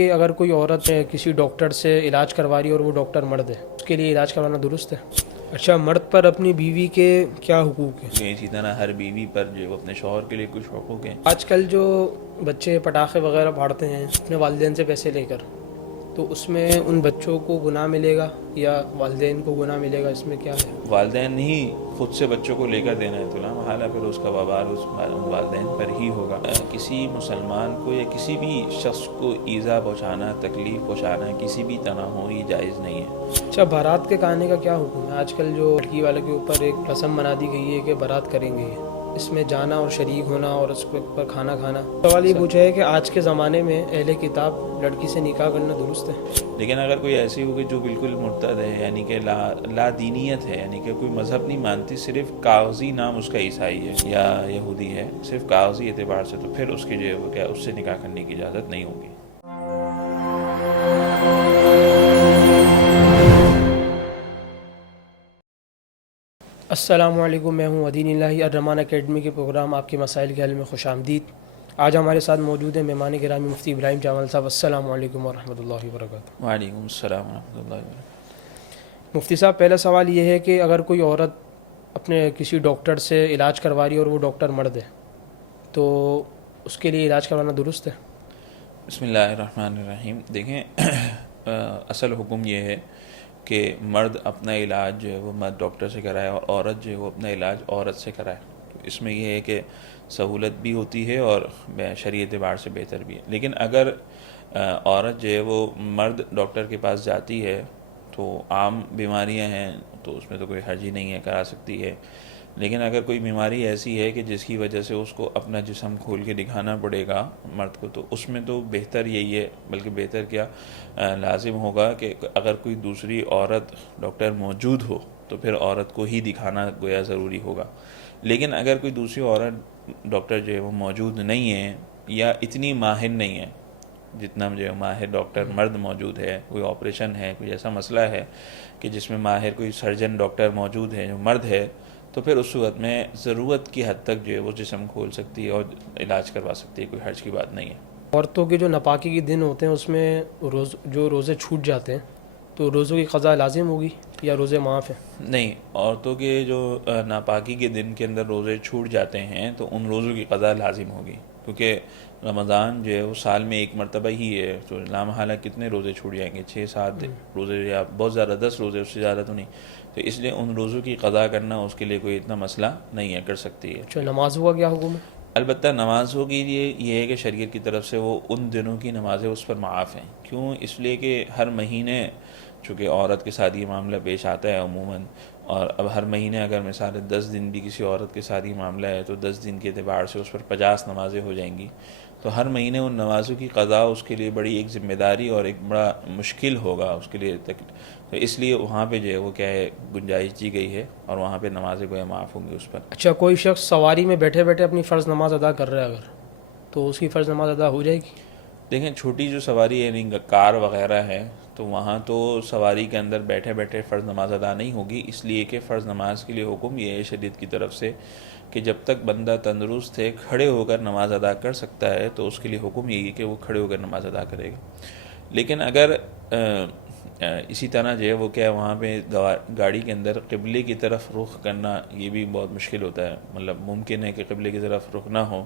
کہ اگر کوئی عورت کسی ڈاکٹر سے علاج کروا رہی ہے اور وہ ڈاکٹر مرد ہے، اس کے لیے علاج کروانا درست ہے؟ اچھا، مرد پر اپنی بیوی کے کیا حقوق ہیں؟ اسی طرح ہر بیوی پر جو اپنے شوہر کے لیے کچھ حقوق ہیں۔ آج کل جو بچے پٹاخے وغیرہ پھاڑتے ہیں اپنے والدین سے پیسے لے کر، تو اس میں ان بچوں کو گناہ ملے گا یا والدین کو گناہ ملے گا؟ اس میں کیا ہے؟ والدین ہی خود سے بچوں کو لے کر دینا ہے تو لا محالہ پھر اس کا وبال اس والدین پر ہی ہوگا۔ کسی مسلمان کو یا کسی بھی شخص کو ایذا پہنچانا، تکلیف پہنچانا کسی بھی طرح ہو یہ جائز نہیں ہے۔ اچھا، بارات کے کھانے کا کیا حکم ہے؟ آج کل جو لڑکی والے کے اوپر ایک رسم بنا دی گئی ہے کہ بارات کریں گے، اس میں جانا اور شریک ہونا اور اس کے اوپر کھانا کھانا۔ سوال یہ پوچھا ہے کہ آج کے زمانے میں اہل کتاب لڑکی سے نکاح کرنا درست ہے؟ لیکن اگر کوئی ایسی ہوگی جو بالکل مرتد ہے، یعنی کہ لا دینیت ہے، یعنی کہ کوئی مذہب نہیں مانتی، صرف کاغذی نام اس کا عیسائی ہے یا یہودی ہے، صرف کاغذی اعتبار سے، تو پھر اس کی جو ہے وہ کیا اس سے نکاح کرنے کی اجازت نہیں ہوگی۔ السلام علیکم، میں ہوں دین الہی الرحمان اکیڈمی کے پروگرام آپ کے مسائل کے حل میں خوش آمدید۔ آج ہمارے ساتھ موجود ہیں مہمان گرامی مفتی ابراہیم جامل صاحب۔ السلام علیکم ورحمۃ اللہ وبرکاتہ۔ وعلیکم السلام ورحمۃ اللہ وبرکاتہ۔ مفتی صاحب، پہلا سوال یہ ہے کہ اگر کوئی عورت اپنے کسی ڈاکٹر سے علاج کروا رہی ہے اور وہ ڈاکٹر مرد ہے، تو اس کے لیے علاج کروانا درست ہے؟ بسم اللہ الرحمن الرحیم۔ دیکھیں، اصل حکم یہ ہے کہ مرد اپنا علاج جو ہے وہ مرد ڈاکٹر سے کرائے اور عورت جو ہے وہ اپنا علاج عورت سے کرائے۔ اس میں یہ ہے کہ سہولت بھی ہوتی ہے اور شرعی اعتبار سے بہتر بھی ہے۔ لیکن اگر عورت جو ہے وہ مرد ڈاکٹر کے پاس جاتی ہے تو عام بیماریاں ہیں تو اس میں تو کوئی حرج ہی نہیں ہے، کرا سکتی ہے۔ لیکن اگر کوئی بیماری ایسی ہے کہ جس کی وجہ سے اس کو اپنا جسم کھول کے دکھانا پڑے گا مرد کو، تو اس میں تو بہتر یہی ہے، بلکہ بہتر کیا لازم ہوگا کہ اگر کوئی دوسری عورت ڈاکٹر موجود ہو تو پھر عورت کو ہی دکھانا گویا ضروری ہوگا۔ لیکن اگر کوئی دوسری عورت ڈاکٹر جو ہے وہ موجود نہیں ہے یا اتنی ماہر نہیں ہے جتنا جو ہے ماہر ڈاکٹر مرد موجود ہے، کوئی آپریشن ہے، کوئی ایسا مسئلہ ہے کہ جس میں ماہر کوئی سرجن ڈاکٹر موجود ہے جو مرد ہے، تو پھر اس صورت میں ضرورت کی حد تک جو ہے وہ جسم کھول سکتی ہے اور علاج کروا سکتی ہے، کوئی حرج کی بات نہیں ہے۔ عورتوں کے جو ناپاکی کے دن ہوتے ہیں اس میں جو روزے چھوٹ جاتے ہیں، تو روزوں کی قضا لازم ہوگی یا روزے معاف ہیں؟ نہیں، عورتوں کے جو ناپاکی کے دن کے اندر روزے چھوٹ جاتے ہیں تو ان روزوں کی قضا لازم ہوگی، کیونکہ رمضان جو ہے وہ سال میں ایک مرتبہ ہی ہے، تو لامحالہ کتنے روزے چھوٹ جائیں گے؟ 6-7 روزے یا بہت زیادہ 10 روزے، اس سے زیادہ تو نہیں، تو اس لیے ان روزوں کی قضا کرنا اس کے لیے کوئی اتنا مسئلہ نہیں ہے، کر سکتی ہے۔ اچھا، نمازوں کا کیا حکم ہے؟ البتہ نمازوں کے لیے یہ ہے کہ شریعت کی طرف سے وہ ان دنوں کی نمازیں اس پر معاف ہیں۔ کیوں؟ اس لیے کہ ہر مہینے چونکہ عورت کے ساتھ یہ معاملہ پیش آتا ہے عموماً، اور اب ہر مہینے اگر مثال 10 دن بھی کسی عورت کے ساتھ یہ معاملہ ہے تو 10 دن کے اعتبار سے اس پر 50 نمازیں ہو جائیں گی، تو ہر مہینے ان نمازوں کی قضا اس کے لیے بڑی ایک ذمہ داری اور ایک بڑا مشکل ہوگا اس کے لیے، تو اس لیے وہاں پہ جو ہے وہ کیا ہے گنجائش دی گئی ہے اور وہاں پہ نمازیں گویا معاف ہوں گی اس پر۔ اچھا، کوئی شخص سواری میں بیٹھے بیٹھے اپنی فرض نماز ادا کر رہا ہے اگر، تو اس کی فرض نماز ادا ہو جائے گی؟ دیکھیں، چھوٹی جو سواری ہے یعنی کار وغیرہ ہے تو وہاں تو سواری کے اندر بیٹھے بیٹھے فرض نماز ادا نہیں ہوگی، اس لیے کہ فرض نماز کے لیے حکم یہ ہے شریعت کی طرف سے کہ جب تک بندہ تندرست ہے کھڑے ہو کر نماز ادا کر سکتا ہے تو اس کے لیے حکم یہی ہے کہ وہ کھڑے ہو کر نماز ادا کرے گا۔ لیکن اگر اسی طرح جو ہے وہ کیا وہاں پہ گاڑی کے اندر قبلے کی طرف رخ کرنا یہ بھی بہت مشکل ہوتا ہے، مطلب ممکن ہے کہ قبلے کی طرف رخ نہ ہو۔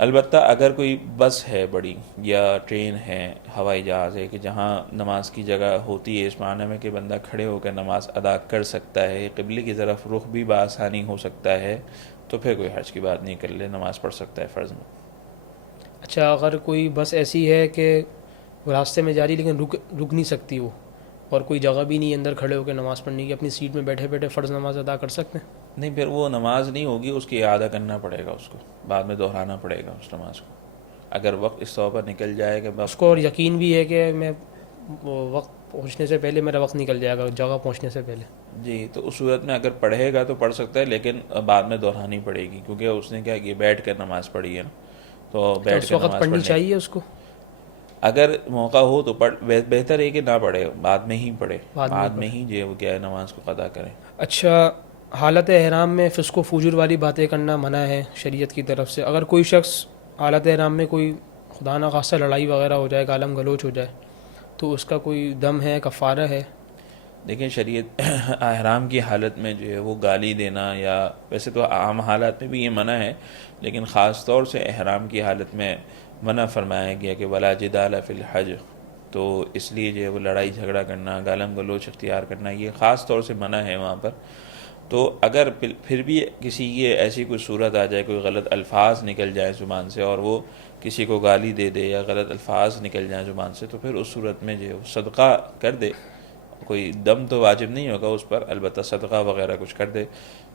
البتہ اگر کوئی بس ہے بڑی یا ٹرین ہے، ہوائی جہاز ہے کہ جہاں نماز کی جگہ ہوتی ہے اس معنی میں کہ بندہ کھڑے ہو کر نماز ادا کر سکتا ہے، قبلے کی طرف رخ بھی بآسانی ہو سکتا ہے، تو پھر کوئی حرج کی بات نہیں، کر لے، نماز پڑھ سکتا ہے فرض میں۔ اچھا، اگر کوئی بس ایسی ہے کہ راستے میں جاری لیکن رک نہیں سکتی وہ، اور کوئی جگہ بھی نہیں اندر کھڑے ہو کے نماز پڑھنے کی، اپنی سیٹ میں بیٹھے بیٹھے فرض نماز ادا کر سکتے ہیں؟ نہیں، پھر وہ نماز نہیں ہوگی، اس کی اعادہ کرنا پڑے گا، اس کو بعد میں دہرانا پڑے گا اس نماز کو، اگر وقت اس طور پر نکل جائے کہ اس کو اور یقین بھی ہے کہ میں وقت پہنچنے سے پہلے میرا وقت نکل جائے گا، جگہ پہنچنے سے پہلے۔ جی، تو اس صورت میں اگر پڑھے گا تو پڑھ سکتا ہے، لیکن بعد میں دہرانی پڑے گی، کیونکہ اس نے کیا کہ بیٹھ کر نماز پڑھی ہے نا، تو بیٹھ اس کر وقت نماز پڑھنی پڑھنے چاہیے اس کو؟ اگر موقع ہو تو بہتر ہے کہ نہ پڑھے، بعد میں ہی پڑھے، بعد بعد میں میں ہی جو ہے وہ کیا ہے نماز کو قضا کرے۔ اچھا، حالت احرام میں فسق و فجور والی باتیں کرنا منع ہے شریعت کی طرف سے۔ اگر کوئی شخص حالت احرام میں کوئی خدا نہ خواستہ لڑائی وغیرہ ہو جائے, گالم گلوچ ہو جائے, تو اس کا کوئی دم ہے, کفارہ ہے؟ دیکھیں شریعت احرام کی حالت میں جو ہے وہ گالی دینا, یا ویسے تو عام حالات میں بھی یہ منع ہے, لیکن خاص طور سے احرام کی حالت میں منع فرمایا گیا کہ ولا جدال فی الحج. تو اس لیے جو ہے وہ لڑائی جھگڑا کرنا, گالم گلوچ اختیار کرنا, یہ خاص طور سے منع ہے وہاں پر. تو اگر پھر بھی کسی کی ایسی کوئی صورت آ جائے, کوئی غلط الفاظ نکل جائے زبان سے اور وہ کسی کو گالی دے دے یا غلط الفاظ نکل جائیں زبان سے, تو پھر اس صورت میں جو ہے وہ صدقہ کر دے. کوئی دم تو واجب نہیں ہوگا اس پر, البتہ صدقہ وغیرہ کچھ کر دے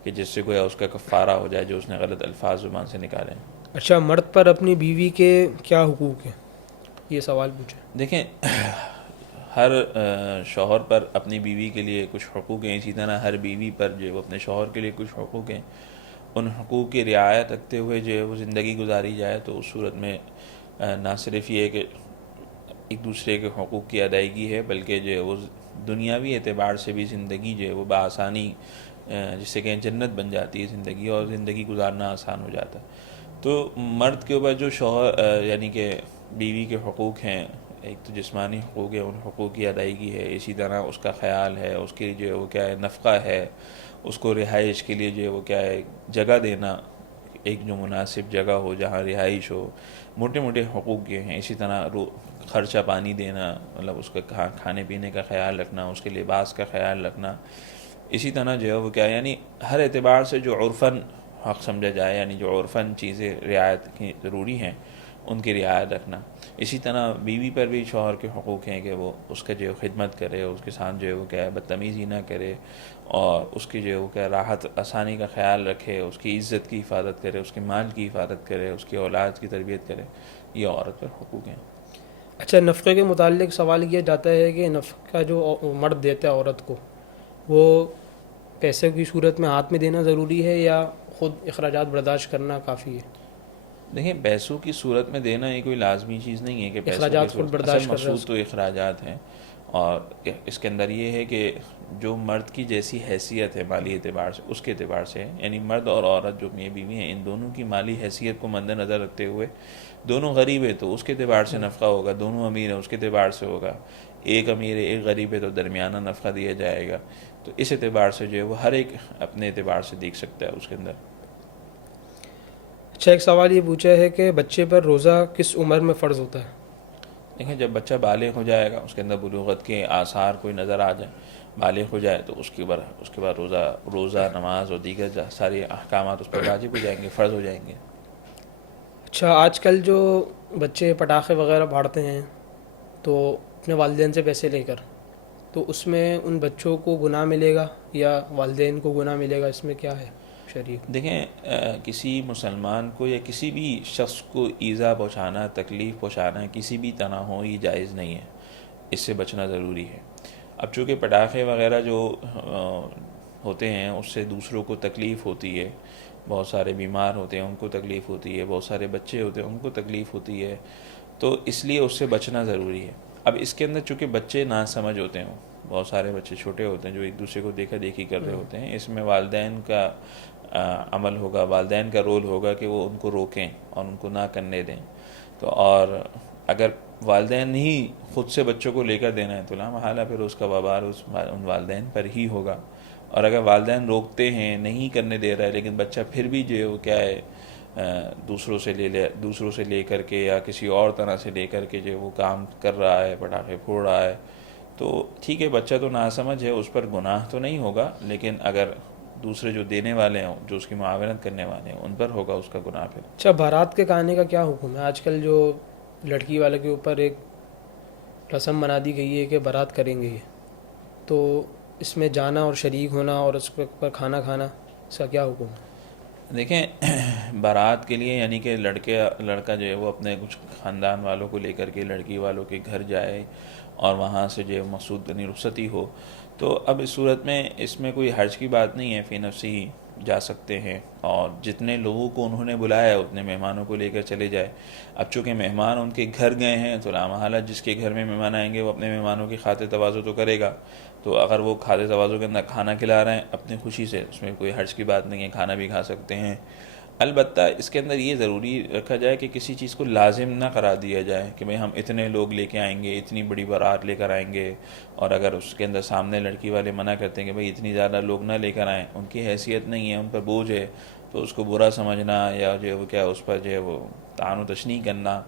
کہ جس سے گویا اس کا کفارہ ہو جائے جو اس نے غلط الفاظ زبان سے نکالے. اچھا, مرد پر اپنی بیوی کے کیا حقوق ہیں, یہ سوال پوچھا. دیکھیں ہر شوہر پر اپنی بیوی کے لیے کچھ حقوق ہیں, اسی طرح ہر بیوی پر جو ہے وہ اپنے شوہر کے لیے کچھ حقوق ہیں. ان حقوق کی رعایت رکھتے ہوئے جو ہے وہ زندگی گزاری جائے تو اس صورت میں نہ صرف یہ کہ ایک دوسرے کے حقوق کی ادائیگی ہے, بلکہ جو ہے وہ دنیاوی اعتبار سے بھی زندگی جو ہے وہ بآسانی, جسے کہ جنت بن جاتی ہے زندگی, اور زندگی گزارنا آسان ہو جاتا ہے. تو مرد کے اوپر جو شوہر یعنی کہ بیوی کے حقوق ہیں, ایک تو جسمانی حقوق ہے, ان حقوق کی ادائیگی ہے, اسی طرح اس کا خیال ہے, اس کی جو ہے وہ کیا ہے نفقہ ہے, اس کو رہائش کے لیے جو ہے وہ کیا ہے جگہ دینا, ایک جو مناسب جگہ ہو جہاں رہائش ہو, موٹے موٹے حقوق یہ ہیں. اسی طرح خرچہ پانی دینا, مطلب اس کا کھانے پینے کا خیال رکھنا, اس کے لباس کا خیال رکھنا. اسی طرح جو ہے وہ کیا یعنی ہر اعتبار سے جو عرفاً حق سمجھا جائے, یعنی جو عرفاً چیزیں رعایت کی ضروری ہیں ان کی رعایت رکھنا. اسی طرح بیوی پر بھی شوہر کے حقوق ہیں کہ وہ اس کا جو ہے خدمت کرے, اس کے ساتھ جو ہے وہ کیا ہے بدتمیزی نہ کرے, اور اس کی جو ہے وہ کیا راحت آسانی کا خیال رکھے, اس کی عزت کی حفاظت کرے, اس کے مال کی حفاظت کرے, اس کی اولاد کی تربیت کرے. یہ عورت پر حقوق ہیں. اچھا, نفقے کے متعلق سوال کیا جاتا ہے کہ نفقہ جو مرد دیتا ہے عورت کو, وہ پیسے کی صورت میں ہاتھ میں دینا ضروری ہے یا خود اخراجات برداشت کرنا کافی ہے؟ دیکھیں پیسوں کی صورت میں دینا یہ کوئی لازمی چیز نہیں ہے کہ پیسوں کی اخراجات خود صورت, اصل برداشت کر رہے مقصود تو اخراجات ہیں. اور اس کے اندر یہ ہے کہ جو مرد کی جیسی حیثیت ہے مالی اعتبار سے, اس کے اعتبار سے یعنی مرد اور عورت جو میاں بیوی ہیں, ان دونوں کی مالی حیثیت کو مد نظر رکھتے ہوئے, دونوں غریب ہیں تو اس کے اعتبار سے نفقہ ہوگا, دونوں امیر ہیں اس کے اعتبار سے ہوگا, ایک امیر ہے ایک غریب ہے تو درمیانہ نفقہ دیا جائے گا. تو اس اعتبار سے جو ہے وہ ہر ایک اپنے اعتبار سے دیکھ سکتا ہے اس کے اندر. اچھا, ایک سوال یہ پوچھا ہے کہ بچے پر روزہ کس عمر میں فرض ہوتا ہے؟ دیکھیں جب بچہ بالغ ہو جائے گا, اس کے اندر بلوغت کے آثار کوئی نظر آ جائیں, بالغ ہو جائے تو اس کے بعد روزہ نماز اور دیگر سارے احکامات اس پر واجب ہو جائیں گے, فرض ہو جائیں گے. اچھا, آج کل جو بچے پٹاخے وغیرہ پھاڑتے ہیں تو اپنے والدین سے پیسے لے کر, تو اس میں ان بچوں کو گناہ ملے گا یا والدین کو گناہ ملے گا, اس میں کیا ہے شریعت؟ دیکھیں کسی مسلمان کو یا کسی بھی شخص کو ایذا پہنچانا, تکلیف پہنچانا کسی بھی طرح ہو یہ جائز نہیں ہے, اس سے بچنا ضروری ہے. اب چونکہ پٹاخے وغیرہ جو ہوتے ہیں اس سے دوسروں کو تکلیف ہوتی ہے, بہت سارے بیمار ہوتے ہیں ان کو تکلیف ہوتی ہے, بہت سارے بچے ہوتے ہیں ان کو تکلیف ہوتی ہے, تو اس لیے اس سے بچنا ضروری ہے. اب اس کے اندر چونکہ بچے ناسمجھ ہوتے ہیں, بہت سارے بچے چھوٹے ہوتے ہیں جو ایک دوسرے کو دیکھا دیکھی کر رہے ہوتے ہیں, اس میں والدین کا عمل ہوگا, والدین کا رول ہوگا کہ وہ ان کو روکیں اور ان کو نہ کرنے دیں. تو اور اگر والدین ہی خود سے بچوں کو لے کر دینا ہے تو لا محالہ پھر اس کا وبال ان والدین پر ہی ہوگا. اور اگر والدین روکتے ہیں, نہیں کرنے دے رہا ہے, لیکن بچہ پھر بھی جو ہے وہ کیا ہے دوسروں سے لے کر کے یا کسی اور طرح سے لے کر کے جو وہ کام کر رہا ہے, پٹاخے پھوڑ رہا ہے, تو ٹھیک ہے بچہ تو ناسمجھ ہے, اس پر گناہ تو نہیں ہوگا, لیکن اگر دوسرے جو دینے والے ہوں, جو اس کی معاونت کرنے والے ہیں, ان پر ہوگا اس کا گناہ پھر. اچھا, بارات کے کہانے کا کیا حکم ہے؟ آج کل جو لڑکی والے کے اوپر ایک رسم بنا دی گئی ہے کہ بارات کریں گے, تو اس میں جانا اور شریک ہونا اور اس پر کھانا کھانا, اس کا کیا حکم ہے؟ دیکھیں بارات کے لیے یعنی کہ لڑکا جو ہے وہ اپنے کچھ خاندان والوں کو لے کر کے لڑکی والوں کے گھر جائے اور وہاں سے جو ہے مقصود یعنی رخصتی ہو, تو اب اس صورت میں اس میں کوئی حرج کی بات نہیں ہے, فی نفسی جا سکتے ہیں, اور جتنے لوگوں کو انہوں نے بلایا ہے اتنے مہمانوں کو لے کر چلے جائے. اب چونکہ مہمان ان کے گھر گئے ہیں تو لا محالہ جس کے گھر میں مہمان آئیں گے وہ اپنے مہمانوں کی خاطر تواضع تو کرے گا, تو اگر وہ خاطر تواضع کے اندر کھانا کھلا رہے ہیں اپنی خوشی سے, اس میں کوئی حرج کی بات نہیں ہے, کھانا بھی کھا سکتے ہیں. البتہ اس کے اندر یہ ضروری رکھا جائے کہ کسی چیز کو لازم نہ قرار دیا جائے کہ بھئی ہم اتنے لوگ لے کے آئیں گے، اتنی بڑی بارات لے کر آئیں گے، اور اگر اس کے اندر سامنے لڑکی والے منع کرتے ہیں کہ بھئی اتنی زیادہ لوگ نہ لے کر آئیں، ان کی حیثیت نہیں ہے، ان پر بوجھ ہے، تو اس کو برا سمجھنا یا جو ہے وہ کیا اس پر جو ہے وہ طعن و تشنیع کرنا،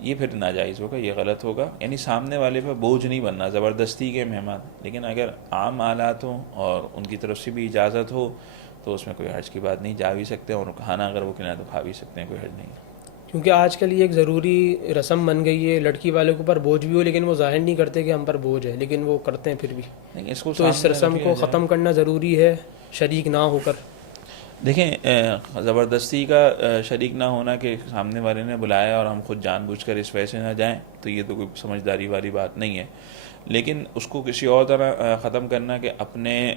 یہ پھر ناجائز ہوگا، یہ غلط ہوگا. یعنی سامنے والے پر بوجھ نہیں بننا، زبردستی کے مہمان. لیکن اگر عام آلات ہوں اور ان کی طرف سے بھی اجازت ہو تو اس میں کوئی حرج کی بات نہیں، جا بھی سکتے ہیں، اور کھانا اگر وہ کھلائیں تو کھا بھی سکتے ہیں، کوئی حرج نہیں. کیونکہ آج کل یہ ایک ضروری رسم بن گئی ہے، لڑکی والے کے اوپر بوجھ بھی ہو لیکن وہ ظاہر نہیں کرتے کہ ہم پر بوجھ ہے، لیکن وہ کرتے ہیں پھر بھی. لیکن اس کو تو اس رسم کو ختم کرنا ضروری ہے شریک نہ ہو کر. دیکھیں، زبردستی کا شریک نہ ہونا کہ سامنے والے نے بلایا اور ہم خود جان بوجھ کر اس وجہ سے نہ جائیں، تو یہ تو کوئی سمجھداری والی بات نہیں ہے. لیکن اس کو کسی اور طرح ختم کرنا کہ اپنے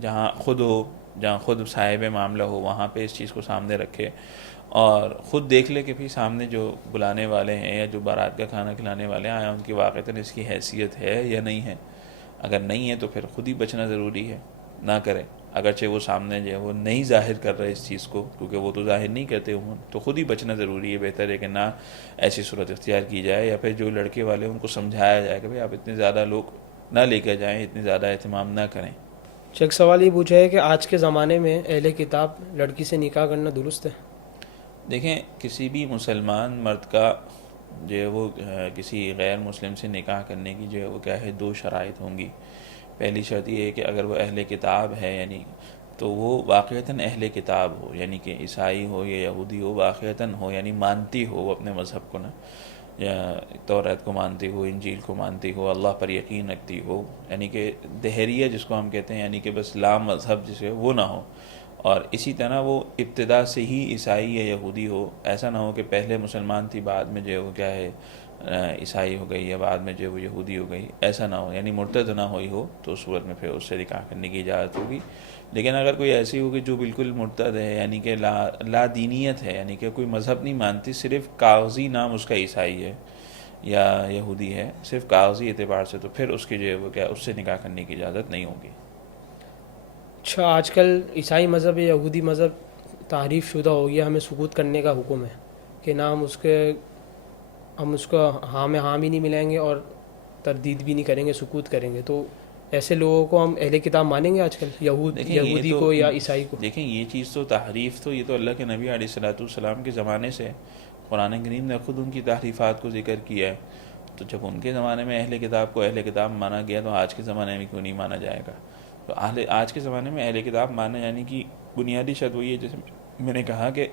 جہاں خود ہو، جہاں خود صاحب معاملہ ہو، وہاں پہ اس چیز کو سامنے رکھے اور خود دیکھ لے کہ پھر سامنے جو بلانے والے ہیں یا جو بارات کا کھانا کھلانے والے ہیں، آیا ان کی واقعتاً اس کی حیثیت ہے یا نہیں ہے. اگر نہیں ہے تو پھر خود ہی بچنا ضروری ہے، نہ کرے. اگرچہ وہ سامنے جو ہے وہ نہیں ظاہر کر رہے اس چیز کو، کیونکہ وہ تو ظاہر نہیں کرتے عموماً، تو خود ہی بچنا ضروری ہے. بہتر ہے کہ نہ ایسی صورت اختیار کی جائے، یا پھر جو لڑکے والے ان کو سمجھایا جائے کہ بھئی آپ اتنے زیادہ لوگ نہ لے کر جائیں، اتنی زیادہ اہتمام نہ کریں. ایک سوال یہ پوچھا ہے کہ آج کے زمانے میں اہل کتاب لڑکی سے نکاح کرنا درست ہے؟ دیکھیں، کسی بھی مسلمان مرد کا جو ہے وہ کسی غیر مسلم سے نکاح کرنے کی جو ہے وہ کیا ہے، دو شرائط ہوں گی. پہلی شرط یہ ہے کہ اگر وہ اہل کتاب ہے، یعنی تو وہ واقعتاً اہل کتاب ہو، یعنی کہ عیسائی ہو یا یہودی ہو، واقعتاً ہو، یعنی مانتی ہو وہ اپنے مذہب کو، نا یا توریت کو مانتی ہو، انجیل کو مانتی ہو، اللہ پر یقین رکھتی ہو، یعنی کہ دہریہ جس کو ہم کہتے ہیں، یعنی کہ بس لا مذہب جسے وہ نہ ہو. اور اسی طرح وہ ابتدا سے ہی عیسائی یا یہودی ہو. ایسا نہ ہو کہ پہلے مسلمان تھی، بعد میں جو ہے وہ کیا ہے عیسائی ہو گئی، یا بعد میں جو ہے وہ یہودی ہو گئی. ایسا نہ ہو، یعنی مرتد نہ ہوئی ہو، تو اس صورت میں پھر اس سے نکاح کرنے کی اجازت ہوگی. لیکن اگر کوئی ایسی ہوگی جو بالکل مرتد ہے، یعنی کہ لا دینیت ہے، یعنی کہ کوئی مذہب نہیں مانتی، صرف کاغذی نام اس کا عیسائی ہے یا یہودی ہے، صرف کاغذی اعتبار سے، تو پھر اس کی جو ہے وہ کیا اس سے نکاح کرنے کی اجازت نہیں ہوگی. اچھا، آج کل عیسائی مذہب یا یہودی مذہب تعریف شدہ ہو گیا، ہمیں سکوت کرنے کا حکم ہے کہ نہ ہم اس کو ہاں میں ہاں بھی نہیں ملائیں گے اور تردید بھی نہیں کریں گے، سکوت کریں گے. تو ایسے لوگوں کو ہم اہل کتاب مانیں گے آج کل، یہودی کو یا عیسائی کو؟ دیکھیں، یہ چیز تو تحریف تو یہ تو اللہ کے نبی علیہ الصلوۃ والسلام کے زمانے سے قرآن کریم نے خود ان کی تحریفات کو ذکر کیا ہے. تو جب ان کے زمانے میں اہل کتاب کو اہل کتاب مانا گیا، تو آج کے زمانے میں کیوں نہیں مانا جائے گا؟ تو آج کے زمانے میں اہل کتاب مانا یعنی کہ بنیادی شرط وہی ہے، جیسے میں نے کہا کہ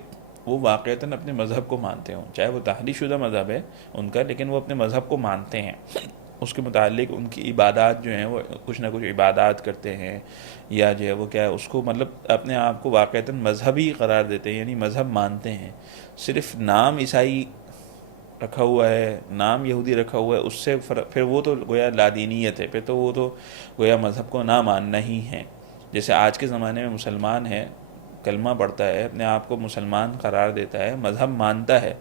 وہ واقعتاً اپنے مذہب کو مانتے ہوں، چاہے وہ تحریف شدہ مذہب ہے ان کا، لیکن وہ اپنے مذہب کو مانتے ہیں. اس کے متعلق ان کی عبادات جو ہیں وہ کچھ نہ کچھ عبادات کرتے ہیں، یا جو ہے وہ کیا ہے اس کو مطلب اپنے آپ کو واقعتاً مذہبی قرار دیتے ہیں، یعنی مذہب مانتے ہیں. صرف نام عیسائی رکھا ہوا ہے، نام یہودی رکھا ہوا ہے، اس سے پھر وہ تو گویا لادینیت ہے، پھر تو وہ تو گویا مذہب کو نہ ماننا ہی ہے. جیسے آج کے زمانے میں مسلمان ہے، کلمہ پڑھتا ہے، اپنے آپ کو مسلمان قرار دیتا ہے، مذہب مانتا ہے،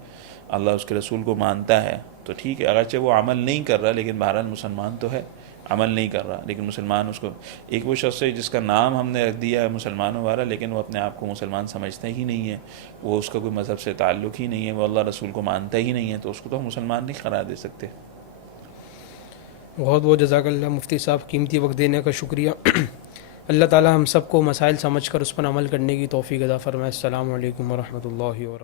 اللہ اس کے رسول کو مانتا ہے، تو ٹھیک ہے. اگرچہ وہ عمل نہیں کر رہا، لیکن بہرحال مسلمان تو ہے، عمل نہیں کر رہا لیکن مسلمان. اس کو ایک وہ شخص ہے جس کا نام ہم نے رکھ دیا ہے مسلمانوں والا، لیکن وہ اپنے آپ کو مسلمان سمجھتا ہی نہیں ہے، وہ اس کا کوئی مذہب سے تعلق ہی نہیں ہے، وہ اللہ رسول کو مانتا ہی نہیں ہے، تو اس کو تو ہم مسلمان نہیں قرار دے سکتے. بہت بہت جزاک اللہ مفتی صاحب، قیمتی وقت دینے کا شکریہ. اللہ تعالی ہم سب کو مسائل سمجھ کر اس پر عمل کرنے کی توفیق عطا فرمائے. السلام علیکم ورحمۃ اللہ وبرکاتہ.